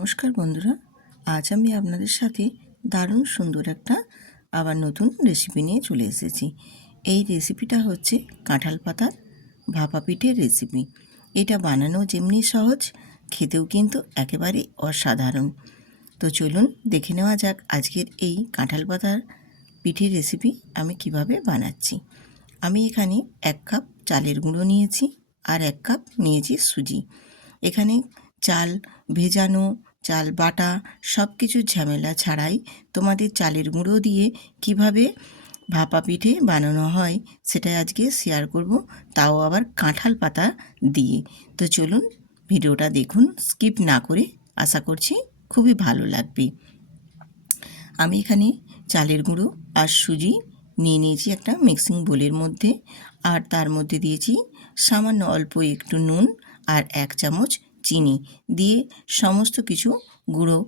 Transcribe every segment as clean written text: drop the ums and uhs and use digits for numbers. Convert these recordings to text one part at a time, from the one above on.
নমস্কার বন্ধুরা, আজ আমি আপনাদের সাথে দারুণ সুন্দর একটা আবার নতুন রেসিপি নিয়ে চলে এসেছি। এই রেসিপিটা হচ্ছে কাঁঠাল পাতার ভাপা পিঠের রেসিপি। এটা বানানো যেমনি সহজ, খেতেও কিন্তু একেবারেই অসাধারণ। তো চলুন দেখে নেওয়া যাক আজকের এই কাঁঠাল পাতার পিঠের রেসিপি আমি কিভাবে বানাচ্ছি। আমি এখানে 1 কাপ চালের গুঁড়ো নিয়েছি আর 1 কাপ নিয়েছি সুজি। এখানে চাল ভেজানো, চাল বাটা সব কিছুর ঝামেলা ছাড়াই তোমাদের চালের গুঁড়ো দিয়ে কিভাবে ভাপা পিঠে বানানো হয় সেটাই আজকে শেয়ার করব, তাও আবার কাঁঠাল পাতা দিয়ে। তো চলুন ভিডিওটা দেখুন স্কিপ না করে, আশা করছি খুবই ভালো লাগবে। আমি এখানে চালের গুঁড়ো আর সুজি নিয়ে নিয়েছি একটা মিক্সিং বোলের মধ্যে, আর তার মধ্যে দিয়েছি সামান্য অল্প একটু নুন আর 1 চামচ চিনি দিয়ে সমস্ত কিছু গুঁড়ো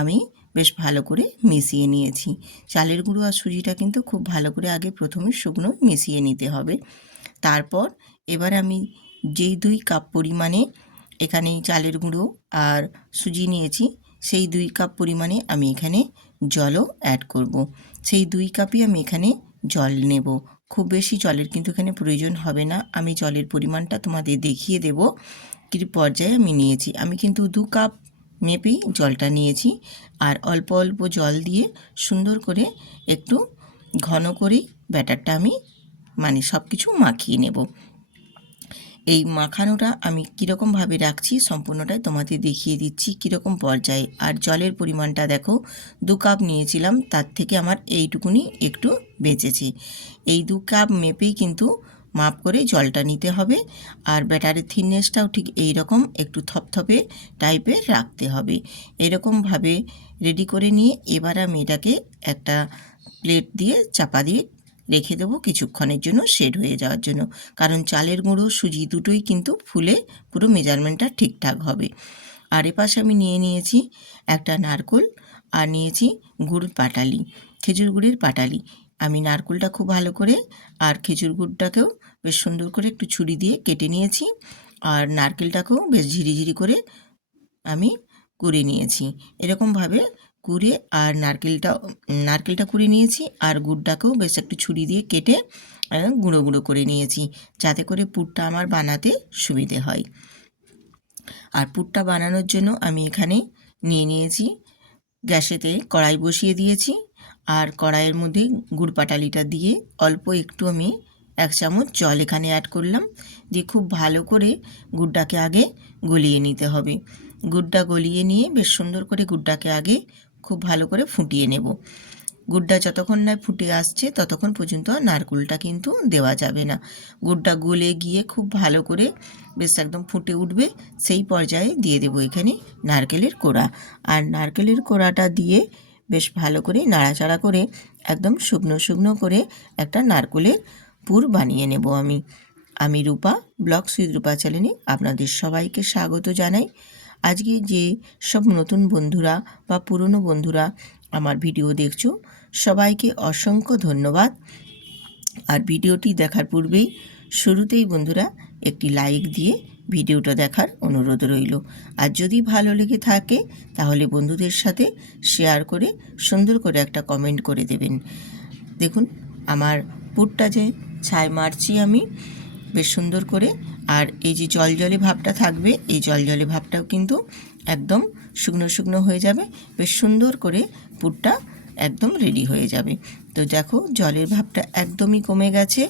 আমি বেশ ভালো করে মিশিয়ে নিয়েছি। চালের গুঁড়ো আর সুজিটা কিন্তু খুব ভালো করে আগে প্রথমে শুকনো মিশিয়ে নিতে হবে। তারপর এবার আমি যেই 2 কাপ পরিমাণে এখানে চালের গুঁড়ো আর সুজি নিয়েছি, সেই 2 কাপ পরিমাণে আমি এখানে জলও অ্যাড করব। সেই 2 কাপই আমি এখানে জল নেব। খুব বেশি জলের কিন্তু এখানে প্রয়োজন হবে না। আমি জলের পরিমাণটা তোমাদের দেখিয়ে দেব কী পর্যায়ে আমি নিয়েছি। আমি কিন্তু 2 কাপ মেপেই জলটা নিয়েছি, আর অল্প অল্প জল দিয়ে সুন্দর করে একটু ঘন করেই ব্যাটারটা আমি সব কিছু মাখিয়ে নেব। এই মাখানোটা আমি কীরকমভাবে রাখছি সম্পূর্ণটাই তোমাদের দেখিয়ে দিচ্ছি কীরকম পর্যায়ে। আর জলের পরিমাণটা দেখো, 2 কাপ নিয়েছিলাম, তার থেকে আমার এইটুকুনি একটু বেঁচেছে। এই 2 কাপ মেপেই কিন্তু মাপ করে জলটা নিতে হবে। আর ব্যাটারের থিকনেসটাও ঠিক এই রকম একটু থপথপে টাইপের রাখতে হবে। এরকমভাবে রেডি করে নিয়ে এবার আমি এটাকে একটা প্লেট দিয়ে চাপা দিয়ে রেখে দেবো কিছুক্ষণের জন্য, সেট হয়ে যাওয়ার জন্য। কারণ চালের গুঁড়ো সুজি দুটোই কিন্তু ফুলে পুরো মেজারমেন্টটা ঠিকঠাক হবে। আর এপাশে আমি নিয়ে নিয়েছি একটা নারকেল আর নিয়েছি গুড় পাটালি, খেজুর গুড়ের পাটালি। আমি নারকেলটা খুব ভালো করে আর খেজুর গুড়টাকেও বেশ সুন্দর করে একটু ছুরি দিয়ে কেটে নিয়েছি, আর নারকেলটাকেও বেশ ঝিরিঝিরি করে আমি কুড়ে নিয়েছি। এরকমভাবে কুড়ে আর নারকেলটা কুড়ে নিয়েছি, আর গুড়টাকেও বেশ একটু ছুরি দিয়ে কেটে গুঁড়ো গুঁড়ো করে নিয়েছি, যাতে করে পুরটা আমার বানাতে সুবিধে হয়। আর পুরটা বানানোর জন্য আমি এখানে নিয়ে নিয়েছি, গ্যাসেতে কড়াই বসিয়ে দিয়েছি, আর কড়াইয়ের মধ্যে গুড় পাটালিটা দিয়ে অল্প একটু আমি 1 চামচ জল এখানে অ্যাড করলাম। দিয়ে খুব ভালো করে গুড়টাকে আগে গলিয়ে নিতে হবে। গুড়টা গলিয়ে নিয়ে বেশ সুন্দর করে গুড়টাকে আগে খুব ভালো করে ফুটিয়ে নেব। গুড়টা যতক্ষণ না ফুটে আসছে ততক্ষণ পর্যন্ত নারকেলটা কিন্তু দেওয়া যাবে না। গুড়টা গলে গিয়ে খুব ভালো করে বেশ একদম ফুটে উঠবে, সেই পর্যায়ে দিয়ে দেবো এখানে নারকেলের কোড়া। আর নারকেলের কোড়াটা দিয়ে বেশ ভালো করে নাড়াচাড়া করে একদম শুকনো শুকনো করে একটা নারকেলের পুর বানিয়ে নেব আমি রূপা ব্লগস উইথ রূপা চ্যানেলে আপনাদের সবাইকে স্বাগত জানাই। আজকে যে সব নতুন বন্ধুরা বা পুরনো বন্ধুরা আমার ভিডিও দেখছো, সবাইকে অসংখ্য ধন্যবাদ। আর ভিডিওটি দেখার পূর্বেই শুরুতেই বন্ধুরা একটি লাইক দিয়ে ভিডিওটা দেখার অনুরোধ রইল। আর যদি ভালো লেগে থাকে তাহলে বন্ধুদের সাথে শেয়ার করে সুন্দর করে একটা কমেন্ট করে দেবেন। দেখুন আমার পুরটা যে ছাই মারছি আমি বেশ সুন্দর করে, আর এই যে জলজলে ভাবটা থাকবে, এই জলজলে ভাবটাও কিন্তু একদম শুকনো শুকনো হয়ে যাবে, বেশ সুন্দর করে পুরটা একদম রেডি হয়ে যাবে। তো দেখো জলের ভাবটা একদমই কমে গেছে,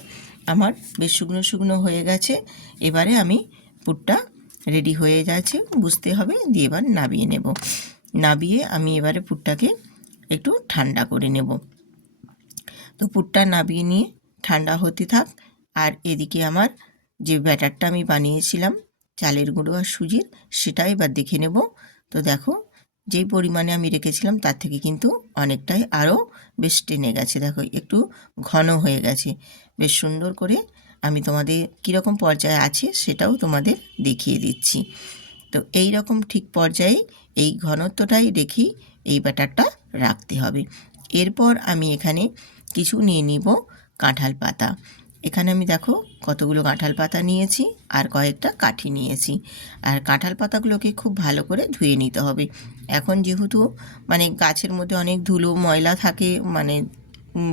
আমার বেশ শুকনো শুকনো হয়ে গেছে। এবারে আমি পুরটা রেডি হয়ে যাচ্ছে বুঝতে হবে, দিয়ে এবার নাবিয়ে নেব। নাবিয়ে আমি এবারে পুরটাকে একটু ঠান্ডা করে নেব। তো পুরটা নাবিয়ে নিয়ে ঠান্ডা হতে থাক। আর এদিকে আমার যে ব্যাটারটা আমি বানিয়েছিলাম চালের গুঁড়ো আর সুজির, সেটা এবার দেখে নেব। তো দেখো যেই পরিমাণে আমি রেখেছিলাম তার থেকে কিন্তু অনেকটাই আরও বেশ টেনে গেছে। দেখো একটু ঘন হয়ে গেছে বেশ সুন্দর করে। আমি তোমাদের কীরকম পর্যায়ে আছে সেটাও তোমাদের দেখিয়ে দিচ্ছি। তো এই রকম ঠিক পর্যায়ে এই ঘনত্বটাই রেখেই এই ব্যাটারটা রাখতে হবে। এরপর আমি এখানে কিছু নিয়ে নিব কাঁঠাল পাতা। এখানে আমি দেখো কতগুলো কাঁঠাল পাতা নিয়েছি আর কয়েকটা কাঠি নিয়েছি। আর কাঁঠাল পাতাগুলোকে খুব ভালো করে ধুয়ে নিতে হবে। এখন যেহেতু মানে গাছের মধ্যে অনেক ধুলো ময়লা থাকে, মানে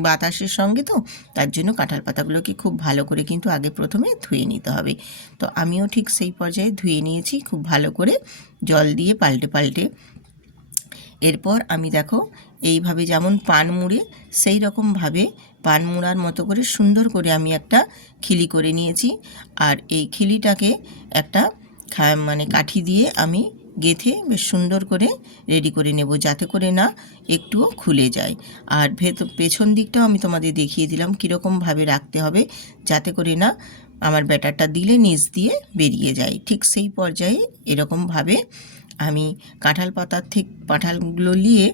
বাতাসের সঙ্গে, তো তার জন্য কাঁঠাল পাতাগুলোকে খুব ভালো করে কিন্তু আগে প্রথমে ধুয়ে নিতে হবে। তো আমিও ঠিক সেই পর্যায়ে ধুয়ে নিয়েছি খুব ভালো করে জল দিয়ে পাল্টে পাল্টে। এরপর আমি দেখো এইভাবে যেমন পান মুড়ে সেই রকমভাবে পান মুড়ার মতো করে সুন্দর করে আমি একটা খিলি করে নিয়েছি। আর এই খিলিটাকে একটা মানে কাঠি দিয়ে আমি গেঁথে বেশ সুন্দর করে রেডি করে নেব, যাতে করে না একটুও খুলে যায়। আর পেছন দিকটাও আমি তোমাদের দেখিয়ে দিলাম কীরকমভাবে রাখতে হবে, যাতে করে না আমার ব্যাটারটা দিলে নিচ দিয়ে বেরিয়ে যায়। ঠিক সেই পর্যায়ে এরকমভাবে আমি কাঁঠাল পাতার থেকে কাঁঠালগুলো নিয়ে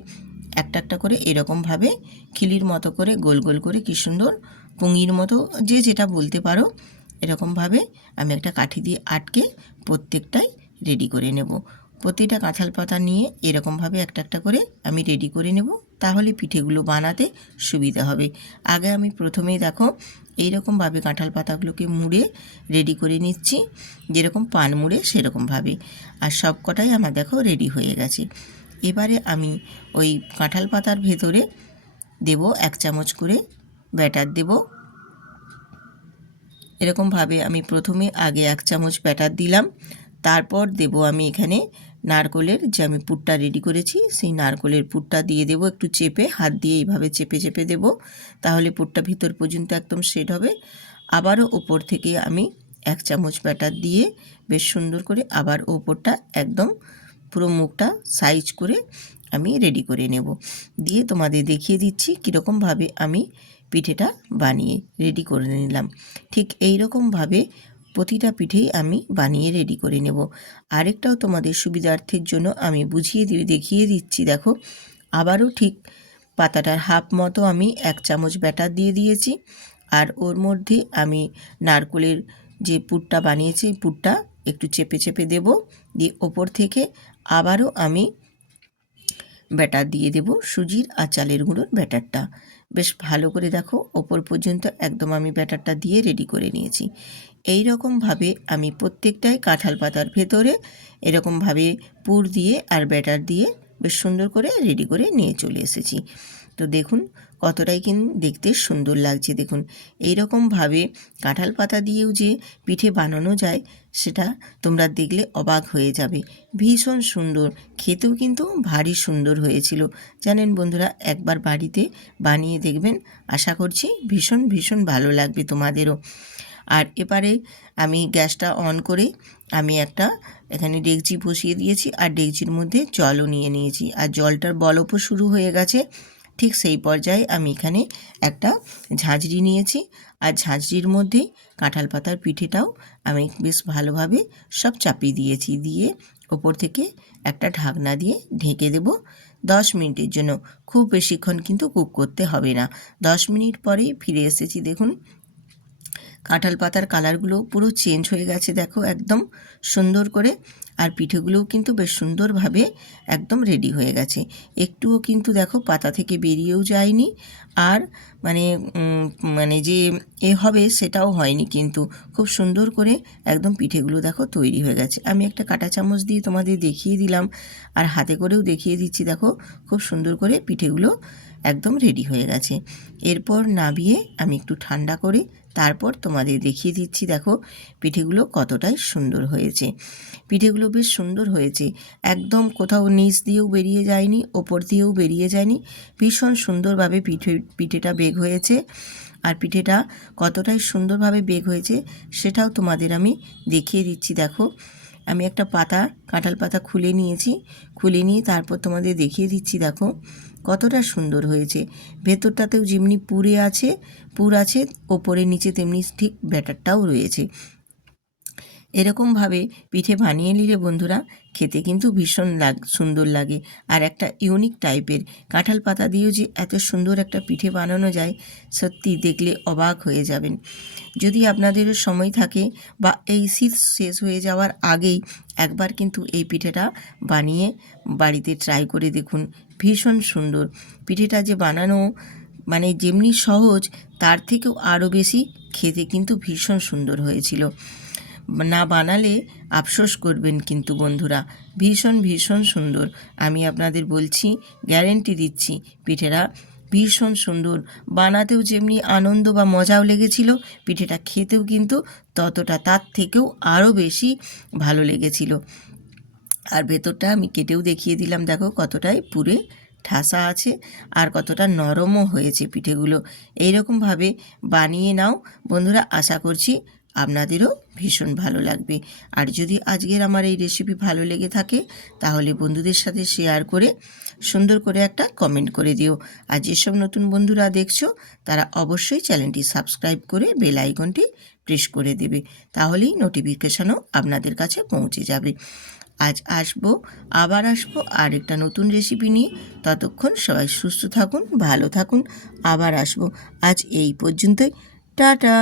একটা একটা করে এরকমভাবে খিলির মতো করে গোল গোল করে কী সুন্দর পুঙির মতো, যে যেটা বলতে পারো, এরকমভাবে আমি একটা কাঠি দিয়ে আটকে প্রত্যেকটাই রেডি করে নেব। প্রতিটা কাঁঠাল পাতা নিয়ে এরকমভাবে একটা একটা করে আমি রেডি করে নেব, তাহলে পিঠেগুলো বানাতে সুবিধা হবে। আগে আমি প্রথমেই দেখো এইরকমভাবে কাঁঠাল পাতাগুলোকে মুড়ে রেডি করে নিচ্ছি, যেরকম পান মুড়ে সেরকমভাবে। আর সব কটাই আমার দেখো রেডি হয়ে গেছে। এবারে আমি ওই কাঁঠাল পাতার ভেতরে দেব 1 চামচ করে ব্যাটার দেব। এরকমভাবে আমি প্রথমে আগে 1 চামচ ব্যাটার দিলাম, তারপর দেব আমি এখানে নারকোলের যে আমি পুরটা রেডি করেছি সেই নারকোলের পুরটা দিয়ে দেব একটু চেপে, হাত দিয়ে এইভাবে চেপে চেপে দেব, তাহলে পুরটা ভিতর পর্যন্ত একদম সেট হবে। আবারও ওপর থেকে আমি 1 চামচ ব্যাটার দিয়ে বেশ সুন্দর করে আবার ওপরটা একদম পুরো মুখটা সাইজ করে আমি রেডি করে নেব। দিয়ে তোমাদের দেখিয়ে দিচ্ছি কীরকমভাবে আমি পিঠেটা বানিয়ে রেডি করে নিলাম। ঠিক এই রকমভাবে প্রতিটা পিঠেই আমি বানিয়ে রেডি করে নেব। আরেকটাও তোমাদের সুবিধার্থের জন্য আমি বুঝিয়ে দেখিয়ে দিচ্ছি। দেখো আবারও ঠিক পাতাটার হাফ মতো আমি 1 চামচ ব্যাটার দিয়ে দিয়েছি, আর ওর মধ্যে আমি নারকোলের যে পুরটা বানিয়েছি পুরটা একটু চেপে চেপে দেব, দিয়ে ওপর থেকে আবারও আমি ব্যাটার দিয়ে দেব সুজির আর চালের গুঁড়োর ব্যাটারটা। বেশ ভালো করে দেখো ওপর পর্যন্ত একদম আমি ব্যাটারটা দিয়ে রেডি করে নিয়েছি। এই রকমভাবে আমি প্রত্যেকটাই কাঁঠাল পাতার ভেতরে এরকমভাবে পুর দিয়ে আর ব্যাটার দিয়ে বেশ সুন্দর করে রেডি করে নিয়ে চলে এসেছি। তো দেখুন কতটাই কিন্তু দেখতে সুন্দর লাগছে। দেখুন এই রকমভাবে কাঁঠাল পাতা দিয়েও যে পিঠে বানানো যায় সেটা তোমরা দেখলে অবাক হয়ে যাবে। ভীষণ সুন্দর, খেতেও কিন্তু ভারী সুন্দর হয়েছিল। জানেন বন্ধুরা, একবার বাড়িতে বানিয়ে দেখবেন, আশা করছি ভীষণ ভীষণ ভালো লাগবে তোমাদেরও। আর এবারে আমি গ্যাসটা অন করে আমি একটা এখানে ডেকচি বসিয়ে দিয়েছি, আর ডেকচির মধ্যে জলও নিয়ে নিয়েছি, আর জলটার বলকও শুরু হয়ে গেছে। ঠিক সেই পর্যায়ে আমি এখানে একটা ঝাঁঝরি নিয়েছি, আর ঝাঁঝরির মধ্যেই কাঁঠাল পাতার পিঠেটাও আমি বেশ ভালোভাবে সব চাপিয়ে দিয়েছি। দিয়ে ওপর থেকে একটা ঢাকনা দিয়ে ঢেকে দেব 10 মিনিটের জন্য। খুব বেশিক্ষণ কিন্তু কুক করতে হবে না। 10 মিনিট পরেই ফিরে এসেছি। দেখুন কাঁঠাল পাতার কালারগুলো পুরো চেঞ্জ হয়ে গেছে, দেখো একদম সুন্দর করে। আর পিঠেগুলোও কিন্তু বেশ সুন্দরভাবে একদম রেডি হয়ে গেছে। একটুও কিন্তু দেখো পাতা থেকে বেরিয়েও যায়নি, আর মানে মানে যে হবে সেটাও হয়নি, কিন্তু খুব সুন্দর করে একদম পিঠেগুলো দেখো তৈরি হয়ে গেছে। আমি একটা কাঁটা চামচ দিয়ে তোমাদের দেখিয়ে দিলাম, আর হাতে করেও দেখিয়ে দিচ্ছি। দেখো খুব সুন্দর করে পিঠেগুলো একদম রেডি হয়ে গেছে। এরপর নামিয়ে আমি একটু ঠান্ডা করে তারপর তোমাদের দেখিয়ে দিচ্ছি। দেখো পিঠেগুলো কতটাই সুন্দর হয়েছে। পিঠেগুলো বেশ সুন্দর হয়েছে, একদম কোথাও নিচ দিয়েও বেরিয়ে যায়নি, ওপর দিয়েও বেরিয়ে যায়নি। ভীষণ সুন্দরভাবে পিঠেটা বেক হয়েছে। আর পিঠেটা কতটাই সুন্দরভাবে বেক হয়েছে সেটাও তোমাদের আমি দেখিয়ে দিচ্ছি। দেখো আমি একটা পাতা কাঁঠাল পাতা খুলে নিয়েছি, খুলে নিয়ে তারপর তোমাদের দেখিয়ে দিচ্ছি। দেখো কতটা সুন্দর হয়েছে। ভেতরটাতেও যেমনি পুর আছে, ওপরে নিচে তেমনি ঠিক ব্যাটারটাও রয়েছে। এরকমভাবে পিঠে বানিয়ে নিলে বন্ধুরা খেতে কিন্তু ভীষণ সুন্দর লাগে। আর একটা ইউনিক টাইপের কাঁঠাল পাতা দিয়েও যে এত সুন্দর একটা পিঠে বানানো যায়, সত্যি দেখলে অবাক হয়ে যাবেন। যদি আপনাদেরও সময় থাকে বা এই শীত শেষ হয়ে যাওয়ার আগেই একবার কিন্তু এই পিঠেটা বানিয়ে বাড়িতে ট্রাই করে দেখুন, ভীষণ সুন্দর। পিঠেটা যে বানানো মানে যেমনি সহজ তার থেকেও আরও বেশি খেতে কিন্তু ভীষণ সুন্দর হয়েছিল। না বানালে আফসোস করবেন কিন্তু বন্ধুরা, ভীষণ ভীষণ সুন্দর। আমি আপনাদের বলছি, গ্যারেন্টি দিচ্ছি, পিঠেটা ভীষণ সুন্দর। বানাতেও যেমনি আনন্দ বা মজাও লেগেছিল, পিঠেটা খেতেও কিন্তু ততটা, তার থেকেও আরও বেশি ভালো লেগেছিল। আর ভেতরটা আমি কেটেও দেখিয়ে দিলাম, দেখো কতটাই পুরে ঠাসা আছে আর কতটা নরমও হয়েছে পিঠেগুলো। এইরকমভাবে বানিয়ে নাও বন্ধুরা, আশা করছি আপনাদেরও ভীষণ ভালো লাগবে। আর যদি আজকের আমার এই রেসিপি ভালো লেগে থাকে তাহলে বন্ধুদের সাথে শেয়ার করে সুন্দর করে একটা কমেন্ট করে দিও। আর যেসব নতুন বন্ধুরা দেখছো তারা অবশ্যই চ্যানেলটি সাবস্ক্রাইব করে বেল আইকনটি প্রেস করে দেবে, তাহলেই নোটিফিকেশানও আপনাদের কাছে পৌঁছে যাবে। আজ আবার আসবো আর একটা নতুন রেসিপি নিয়ে। ততক্ষণ সবাই সুস্থ থাকুন, ভালো থাকুন, আবার আসবো। আজ এই পর্যন্তই, টাটা।